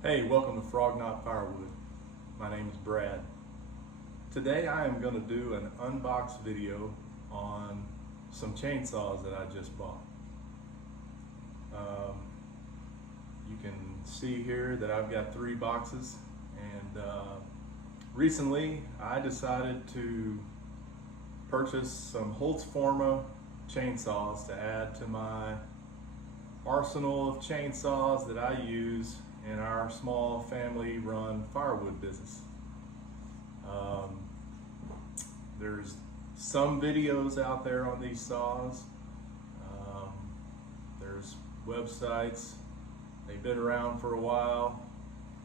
Hey, welcome to Frog Knot Firewood. My name is Brad. Today I am going to do an unbox video on some chainsaws that I just bought. You can see here that I've got 3 boxes, and recently I decided to purchase some Holzfforma chainsaws to add to my arsenal of chainsaws that I use in our small family-run firewood business. There's some videos out there on these saws. There's websites. They've been around for a while.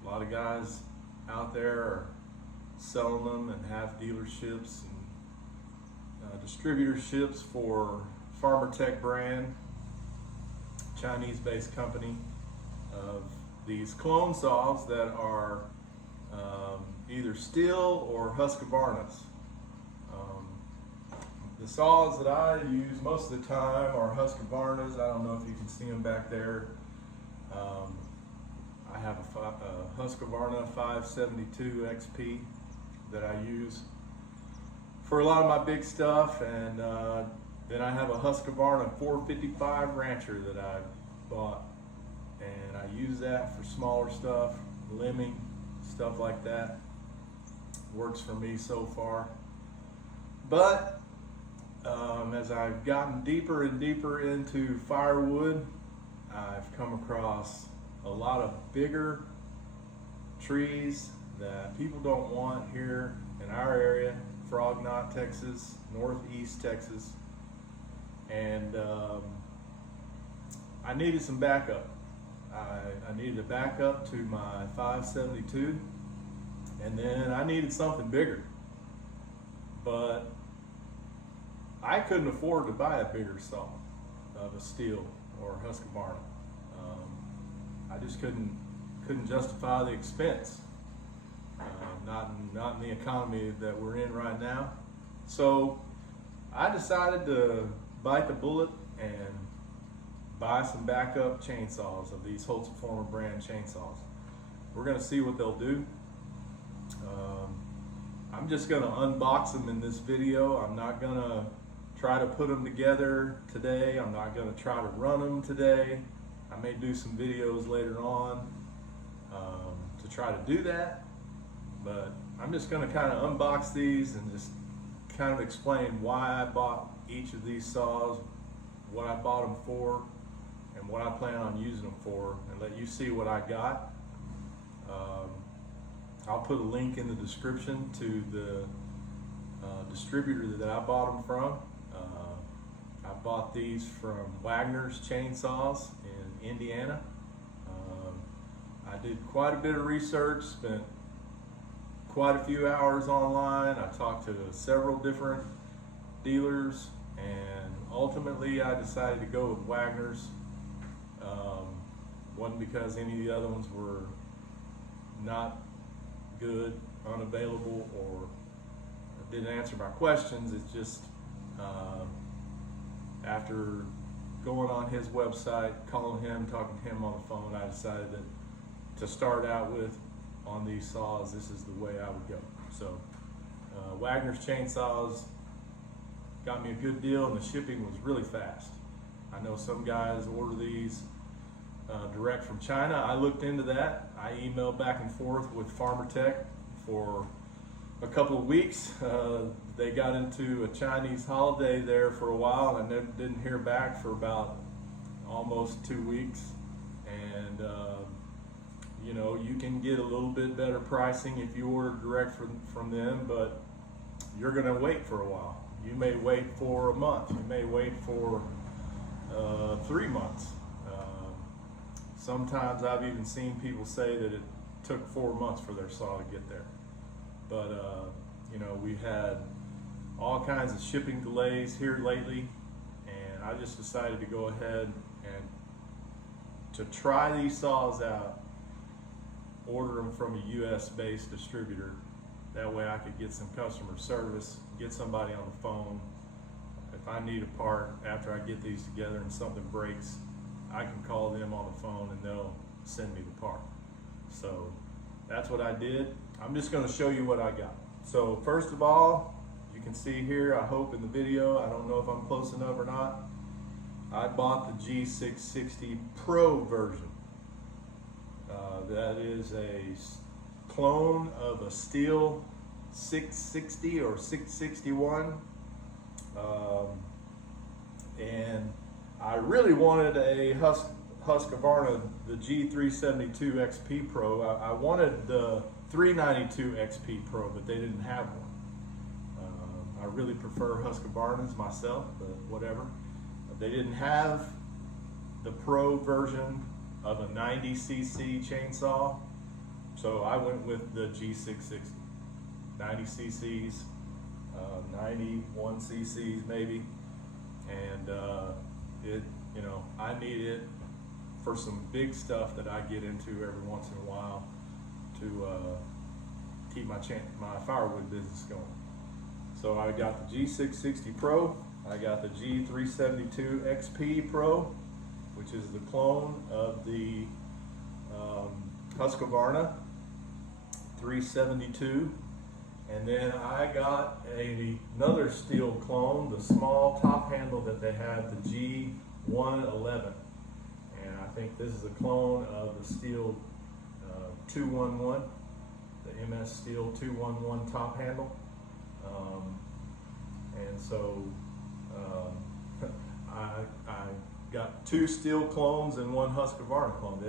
A lot of guys out there are selling them and have dealerships and distributorships for Farmer brand, Chinese-based company, of these clone saws that are either Stihl or Husqvarna's. The saws that I use most of the time are Husqvarna's. I don't know if you can see them back there. I have a Husqvarna 572 XP that I use for a lot of my big stuff, and then I have a Husqvarna 455 Rancher that I bought, and I use that for smaller stuff, limbing, stuff like that. Works for me so far. But as I've gotten deeper and deeper into firewood, I've come across a lot of bigger trees that people don't want here in our area, Frog Knot, Texas, Northeast Texas, and I needed some backup. I needed a backup to my 572, and then I needed something bigger, but I couldn't afford to buy a bigger saw of a Stihl or Husqvarna. I just couldn't justify the expense, not in the economy that we're in right now. So I decided to bite the bullet and buy some backup chainsaws of these Holzfforma brand chainsaws. We're going to see what they'll do. I'm just going to unbox them in this video. I'm not going to try to put them together today. I'm not going to try to run them today. I may do some videos later on to try to do that, but I'm just going to kind of unbox these and just kind of explain why I bought each of these saws, what I bought them for, and what I plan on using them for, and let you see what I got. I'll put a link in the description to the distributor that I bought them from. I bought these from Wagner's Chainsaws in Indiana. I did quite a bit of research, spent quite a few hours online. I talked to several different dealers, and ultimately I decided to go with Wagner's. Wasn't because any of the other ones were not good, unavailable, or didn't answer my questions. It's just after going on his website, calling him, talking to him on the phone, I decided that to start out with on these saws, this is the way I would go. So Wagner's Chainsaws got me a good deal, and the shipping was really fast. I know some guys order these direct from China. I looked into that. I emailed back and forth with Farmer for a couple of weeks. They got into a Chinese holiday there for a while, and I didn't hear back for about almost 2 weeks. And you know, you can get a little bit better pricing if you order direct from them, but you're going to wait for a while. You may wait for a month. You may wait for 3 months. Sometimes I've even seen people say that it took 4 months for their saw to get there. But you know, we've had all kinds of shipping delays here lately, and I just decided to go ahead and to try these saws out, order them from a US-based distributor. That way I could get some customer service, get somebody on the phone. If I need a part after I get these together and something breaks, I can call them on the phone and they'll send me the part. So that's what I did. I'm just going to show you what I got. So first of all, you can see here, I hope in the video, I don't know if I'm close enough or not, I bought the G660 Pro version. That is a clone of a steel 660 or 661. And I really wanted a Husqvarna, the G372 XP Pro. I wanted the 392 XP Pro, but they didn't have one. I really prefer Husqvarnas myself, but whatever. They didn't have the Pro version of a 90cc chainsaw, so I went with the G660. 90 cc's, 91 cc's maybe, and I need it for some big stuff that I get into every once in a while to keep my firewood business going. So I got the G660 Pro, I got the G372 XP Pro, which is the clone of the Husqvarna 372. And then I got another steel clone, the small top handle that they had, the G111. And I think this is a clone of the steel 211, the MS Steel 211 top handle. And so I got two steel clones and one Husqvarna clone.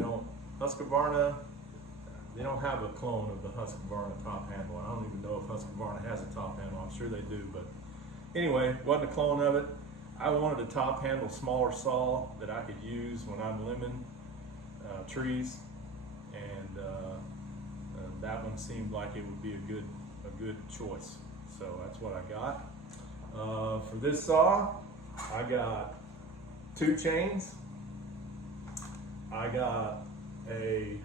They don't have a clone of the Husqvarna top handle. I don't even know if Husqvarna has a top handle. I'm sure they do, but anyway, wasn't a clone of it. I wanted a top handle smaller saw that I could use when I'm limbing trees, and that one seemed like it would be a good choice. So that's what I got. For this saw, I got 2 chains. I got a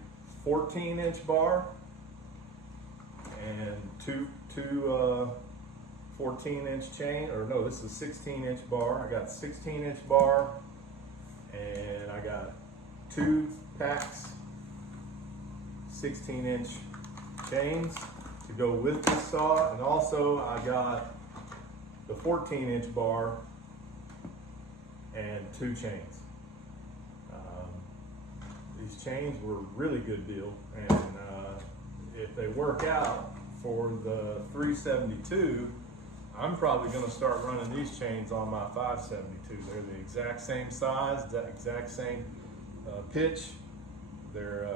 14-inch bar and two 14-inch chain, or no, this is a 16-inch bar. I got 16-inch bar, and I got 2 packs 16-inch chains to go with this saw, and also I got the 14-inch bar and 2 chains. These chains were a really good deal, and if they work out for the 372, I'm probably going to start running these chains on my 572. They're the exact same size, the exact same pitch. They're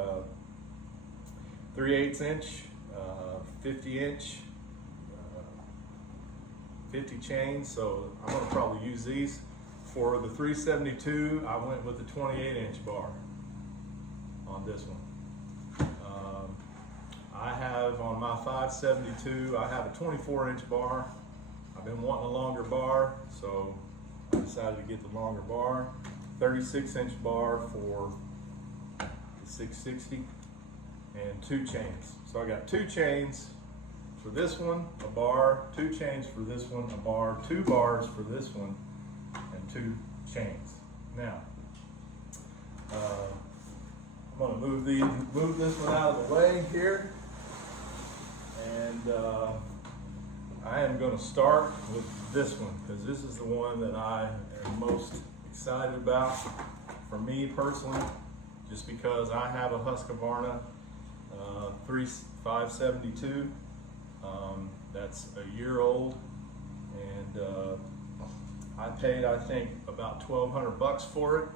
3/8 inch, 50 inch, 50 chains, so I'm going to probably use these. For the 372, I went with the 28-inch bar on this one. I have on my 572, I have a 24-inch bar. I've been wanting a longer bar, so I decided to get the longer bar. 36-inch bar for the 660, and 2 chains. So I got 2 chains for this one, a bar, 2 chains for this one, a bar, 2 bars for this one, and 2 chains. Now, I'm going to move this one out of the way here, and I am going to start with this one because this is the one that I am most excited about for me personally, just because I have a Husqvarna 572 that's a year old, and I paid, I think, about $1,200 for it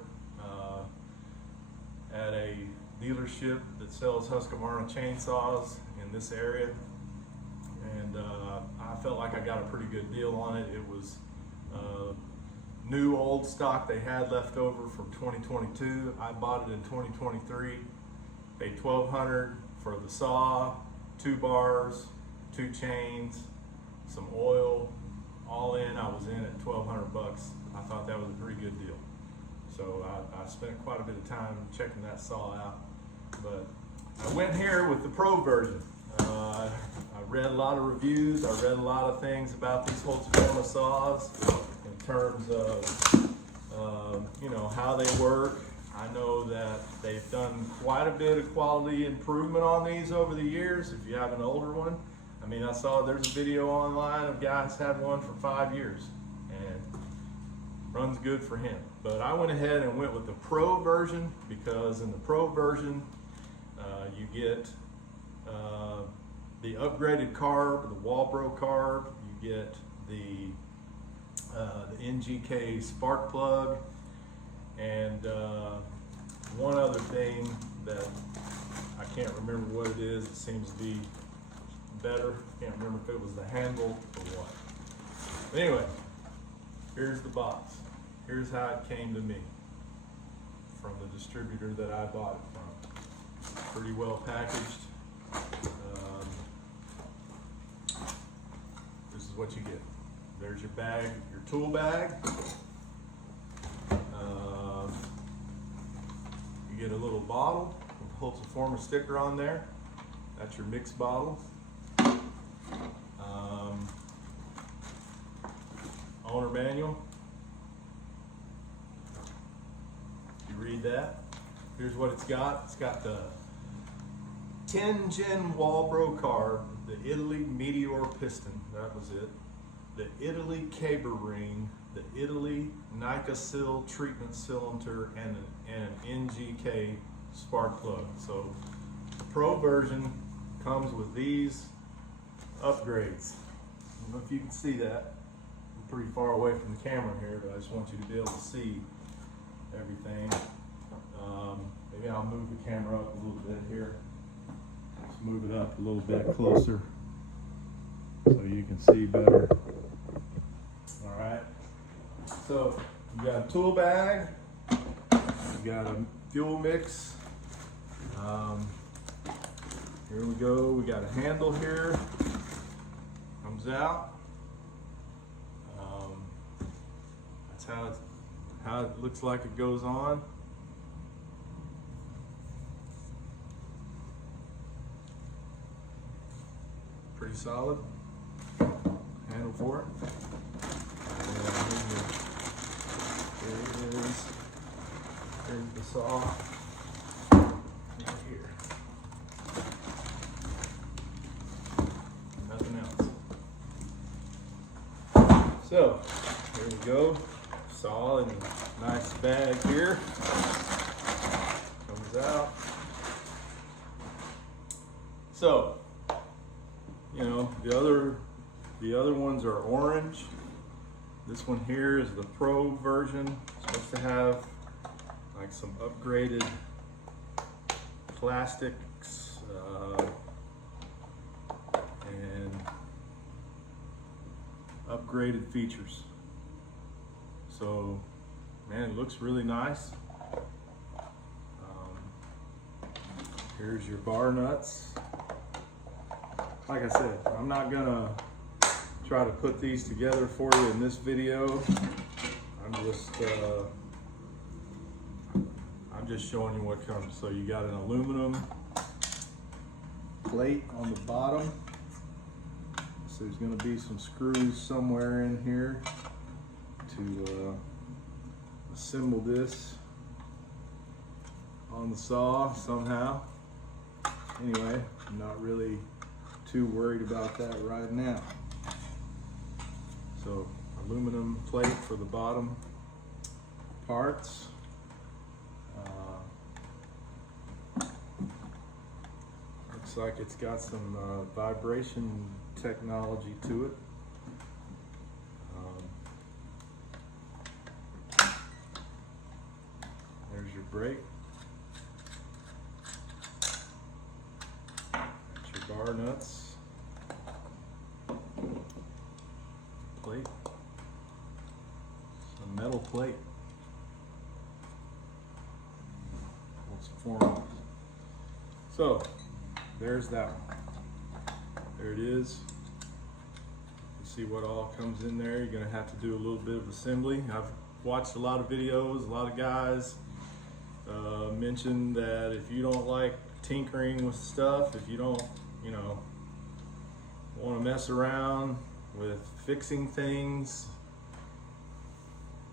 at a dealership that sells Husqvarna chainsaws in this area, and I felt like I got a pretty good deal on it. It was new old stock they had left over from 2022. I bought it in 2023, paid $1,200 for the saw, 2 bars, 2 chains, some oil, all in. I was in at $1,200. I thought that was a pretty good deal. So I spent quite a bit of time checking that saw out. But I went here with the Pro version. I read a lot of reviews. I read a lot of things about these Holzfforma saws in terms of how they work. I know that they've done quite a bit of quality improvement on these over the years. If you have an older one, I mean, I saw there's a video online of guys had one for 5 years and runs good for him. But I went ahead and went with the Pro version because in the Pro version, you get the upgraded carb, the Walbro carb, you get the NGK spark plug, and one other thing that I can't remember what it is. It seems to be better. Can't remember if it was the handle or what. But anyway, here's the box. Here's how it came to me from the distributor that I bought it from. Pretty well packaged. This is what you get. There's your bag, your tool bag. You get a little bottle with a Holzfforma sticker on there. That's your mix bottle. Owner manual. You read that. Here's what it's got. It's got the 10 Gen Walbro carb, the Italy Meteor piston, that was it. The Italy caber ring, the Italy Nicosil treatment cylinder, and an NGK spark plug. So the Pro version comes with these upgrades. I don't know if you can see that. I'm pretty far away from the camera here, but I just want you to be able to see everything. Maybe I'll move the camera up a little bit here. Let's move it up a little bit closer so you can see better. All right. So you got a tool bag. You got a fuel mix. Here we go. We got a handle here. Comes out. That's how it looks like it goes on. Pretty solid. Handle for it. There it is. There's the saw. Right here. Nothing else. So, here we go. Saw in a nice bag here. Comes out. So, you know, the other ones are orange. This one here is the Pro version. It's supposed to have like some upgraded plastics and upgraded features. So, man, it looks really nice. Here's your bar nuts. Like I said, I'm not gonna try to put these together for you in this video. I'm just showing you what comes. So you got an aluminum plate on the bottom. So there's gonna be some screws somewhere in here to assemble this on the saw somehow. Anyway, I'm not really too worried about that right now. So aluminum plate for the bottom parts. Looks like it's got some vibration technology to it. There's your brake. That's your bar nuts. Plate. It's a metal plate. Holzfforma. So there's that one. There it is. You see what all comes in there. You're gonna have to do a little bit of assembly. I've watched a lot of videos. A lot of guys mention that if you don't like tinkering with stuff, if you don't, you know, want to mess around with fixing things,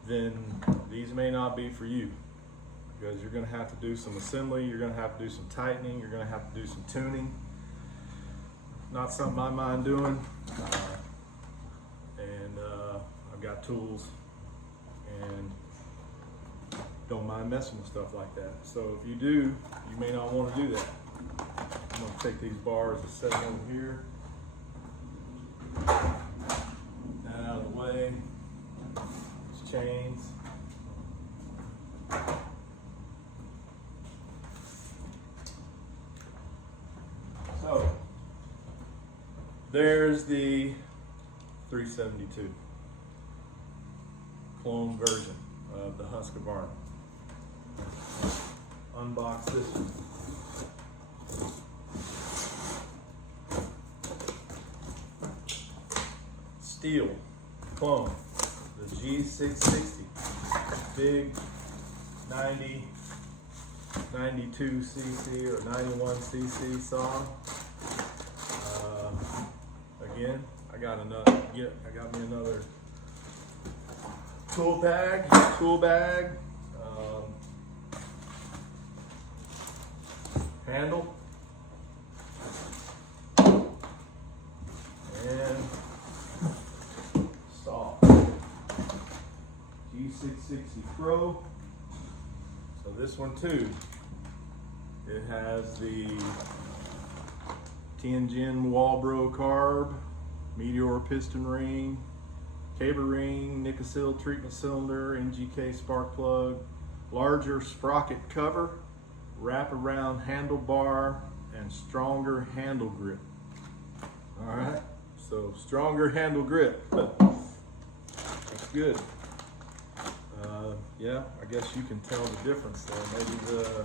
then these may not be for you. because you're going to have to do some assembly, you're going to have to do some tightening, you're going to have to do some tuning. Not something I mind doing, and I've got tools and don't mind messing with stuff like that. So if you do, you may not want to do that. I'm going to take these bars and set them over here. That out of the way. These chains. So there's the 372 clone version of the Holzfforma. Unbox this one. Steel clone, the G660, big 90, 92 cc or 91 cc saw. Again, I got me another tool bag, handle, and saw. G660 Pro. So this one too, it has the Tianjin Walbro carb, Meteor piston ring, cable ring, Nicosil treatment cylinder, NGK spark plug, larger sprocket cover, wraparound handlebar, and stronger handle grip. All right, so stronger handle grip. That's good. Yeah, I guess you can tell the difference there. Maybe the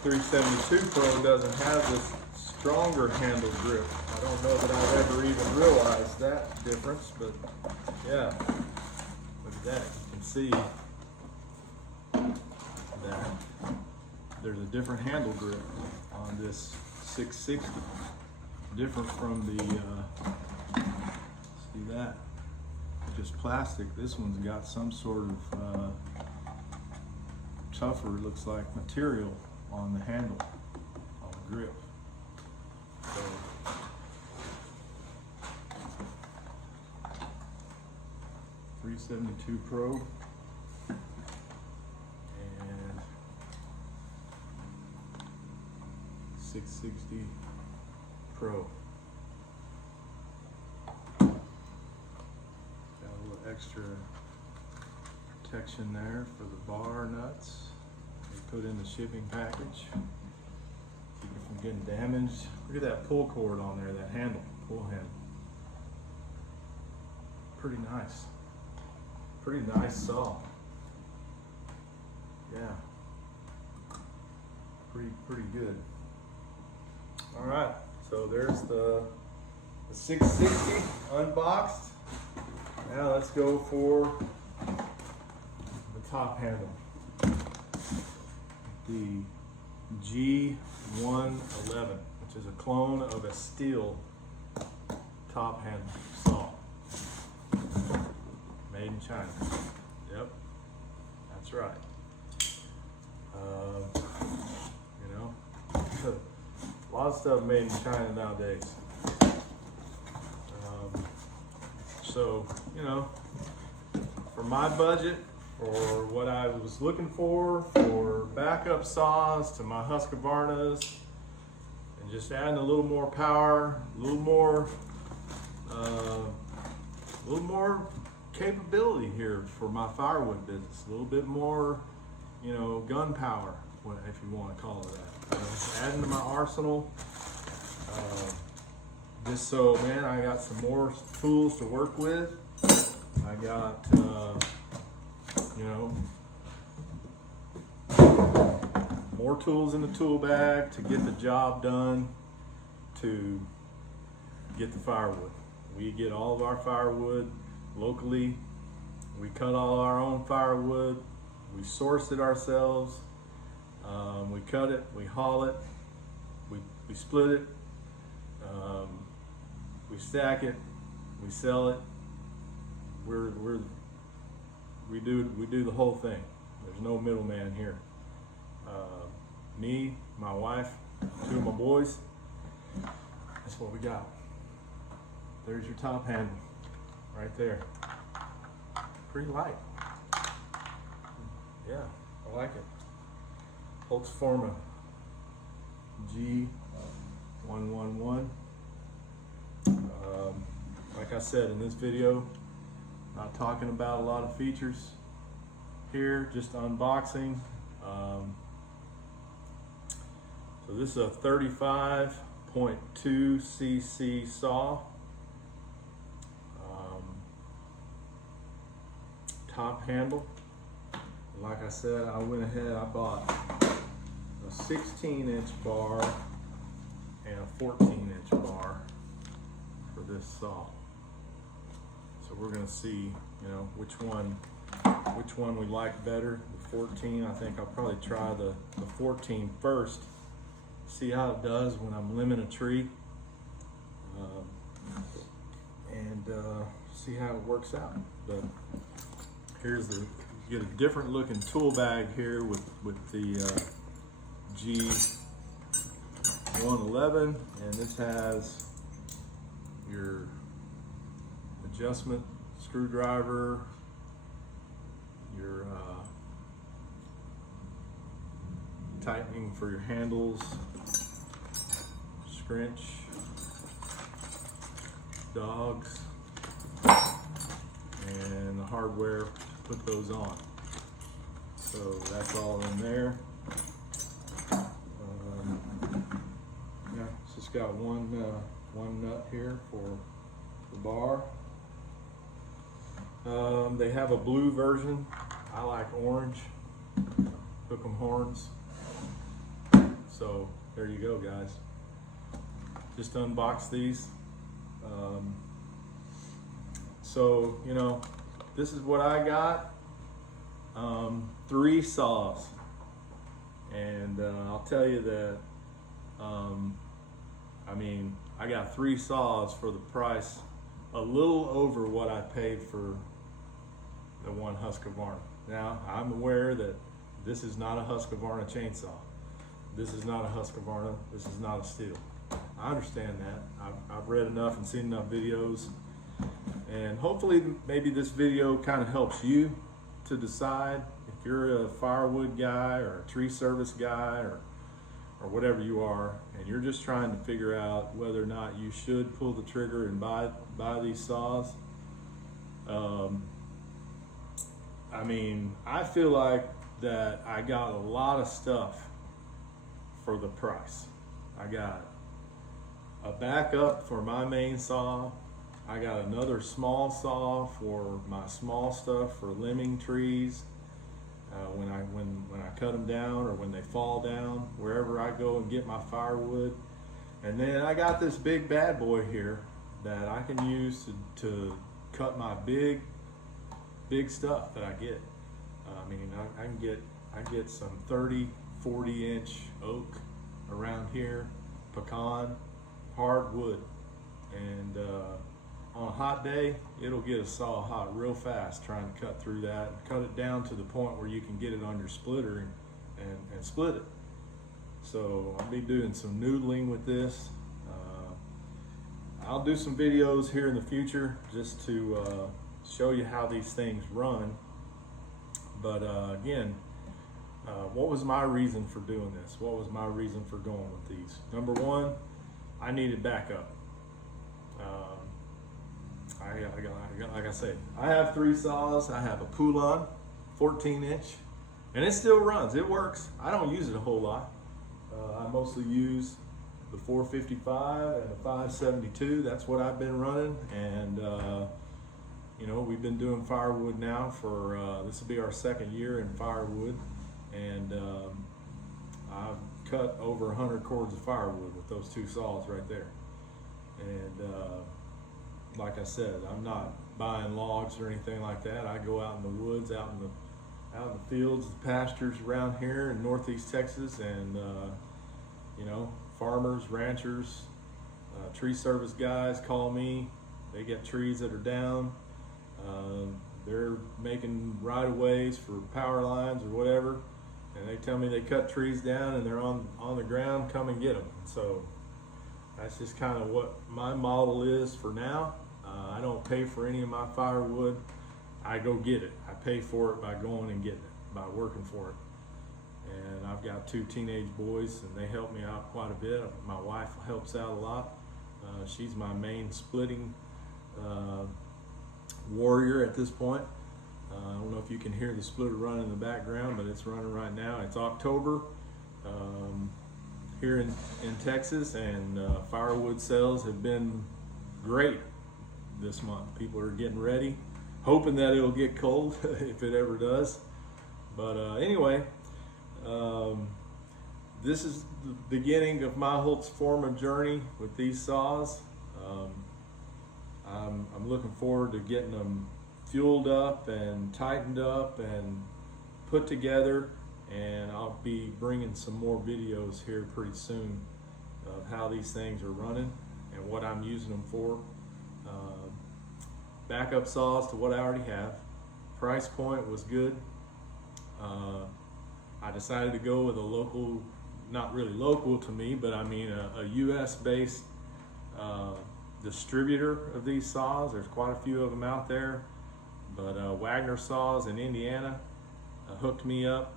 372 Pro doesn't have this stronger handle grip. I don't know that I've ever even realized that difference, but yeah, look at that. You can see that there's a different handle grip on this 660. Different from the, see that? Just plastic. This one's got some sort of tougher, looks like, material on the handle, on the grip. So, .372 Pro and 660 Pro. Extra protection there for the bar nuts they put in the shipping package. Keep it from getting damaged. Look at that pull cord on there, that handle, pull handle. Pretty nice. Pretty nice saw. Yeah. Pretty good. All right, so there's the 660 unboxed. Now let's go for the top handle. The G111, which is a clone of a steel top handle saw. Made in China. Yep, that's right. You know, a lot of stuff made in China nowadays. So, you know, for my budget, or what I was looking for backup saws to my Husqvarnas, and just adding a little more power, a little more capability here for my firewood business, a little bit more, you know, gun power, if you want to call it that. You know, adding to my arsenal. Just so, man, I got some more tools to work with. I got, you know, more tools in the tool bag to get the job done, to get the firewood. We get all of our firewood locally. We cut all our own firewood. We source it ourselves. We cut it, we haul it, we split it. We stack it, we sell it. We do the whole thing. There's no middleman here. me, my wife, 2 of my boys. That's what we got. There's your top handle right there. Pretty light. Yeah, I like it. Holzfforma G111. Like I said in this video, not talking about a lot of features here, just unboxing. So this is a 35.2 cc saw. Top handle. Like I said, I went ahead, I bought a 16-inch bar and a 14-inch bar for this saw. So we're gonna see, you know, which one we like better. The 14, I think I'll probably try the 14 first, see how it does when I'm limbing a tree, and see how it works out. But here's you get a different looking tool bag here with the G111, and this has your adjustment screwdriver, your tightening for your handles, scrunch, dogs, and the hardware to put those on. So that's all in there. Yeah, it's just got one nut here for the bar. They have a blue version. I like orange. Hook 'em horns. So there you go, guys. Just unbox these. So, you know, this is what I got. 3 saws. And I'll tell you that, I mean, I got 3 saws for the price, a little over what I paid for the one Husqvarna. Now, I'm aware that this is not a Husqvarna chainsaw. This is not a Husqvarna. This is not a Stihl. I understand that. I've read enough and seen enough videos. And hopefully, maybe this video kind of helps you to decide if you're a firewood guy or a tree service guy or whatever you are, and you're just trying to figure out whether or not you should pull the trigger and buy these saws. I mean, I feel like that I got a lot of stuff for the price. I got a backup for my main saw. I got another small saw for my small stuff for limbing trees. When I cut them down or when they fall down, wherever I go and get my firewood. And then I got this big bad boy here that I can use to cut my big stuff that I get. I mean, I get some 30, 40-inch oak around here, pecan, hardwood, and on a hot day, it'll get a saw hot real fast trying to cut through that and cut it down to the point where you can get it on your splitter and split it. So I'll be doing some noodling with this. I'll do some videos here in the future just to show you how these things run. But again, what was my reason for doing this? What was my reason for going with these? Number one, I needed backup. Like I said, I have 3 saws. I have a Poulan 14-inch, and it still runs. It works. I don't use it a whole lot. I mostly use the 455 and the 572. That's what I've been running. And you know, we've been doing firewood now for this will be our 2nd year in firewood, and I've cut over 100 cords of firewood with those 2 saws right there. And like I said, I'm not buying logs or anything like that. I go out in the woods, out in the fields, the pastures around here in Northeast Texas, and you know, farmers, ranchers, tree service guys call me. They get trees that are down. They're making right-of-ways for power lines or whatever, and they tell me they cut trees down and they're on the ground, come and get them. So that's just kind of what my model is for now. I don't pay for any of my firewood. I go get it. I pay for it by going and getting it, by working for it. And I've got 2 teenage boys, and they help me out quite a bit. My wife helps out a lot. She's my main splitting warrior at this point. I don't know if you can hear the splitter running in the background, but it's running right now. It's October here in Texas, and firewood sales have been great this month. People are getting ready, hoping that it'll get cold if it ever does. But anyway, this is the beginning of my Holzfforma journey with these saws. I'm looking forward to getting them fueled up and tightened up and put together, and I'll be bringing some more videos here pretty soon of how these things are running and what I'm using them for. Backup saws to what I already have. Price point was good. I decided to go with a local, not really local to me, but I mean a US based distributor of these saws. There's quite a few of them out there, but Wagner Saws in Indiana hooked me up,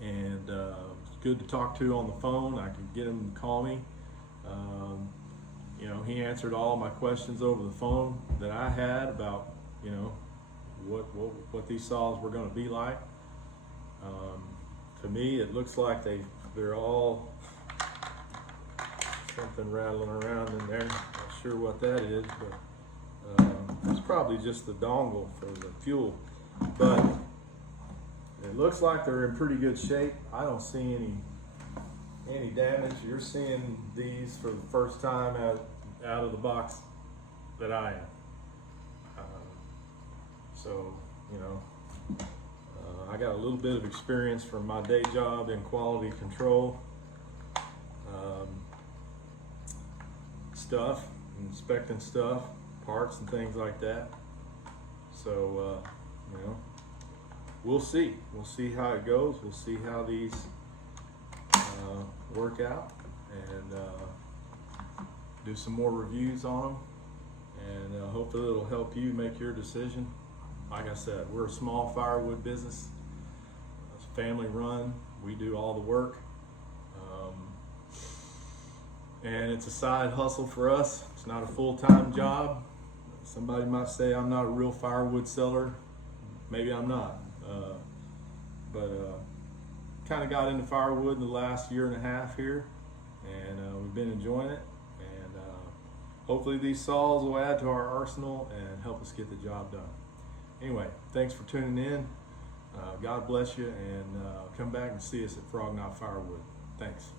and it's good to talk to on the phone. I could get him to call me. You know, he answered all my questions over the phone that I had about, you know, what these saws were going to be like. To me, it looks like they're all something rattling around in there. Not sure what that is, but it's probably just the dongle for the fuel. But it looks like they're in pretty good shape. I don't see any damage. You're seeing these for the first time out of the box that I am. So, you know, I got a little bit of experience from my day job in quality control stuff, inspecting stuff, parts and things like that. So, you know, we'll see how it goes. We'll see how these work out, and do some more reviews on them, and hopefully it'll help you make your decision. Like I said, we're a small firewood business. It's family run. We do all the work, and it's a side hustle for us. It's not a full-time job. Somebody might say I'm not a real firewood seller. Maybe I'm not, but kind of got into firewood in the last year and a half here, and we've been enjoying it, and hopefully these saws will add to our arsenal and help us get the job done. Anyway, thanks for tuning in. God bless you, and come back and see us at Frog Knot Firewood. Thanks.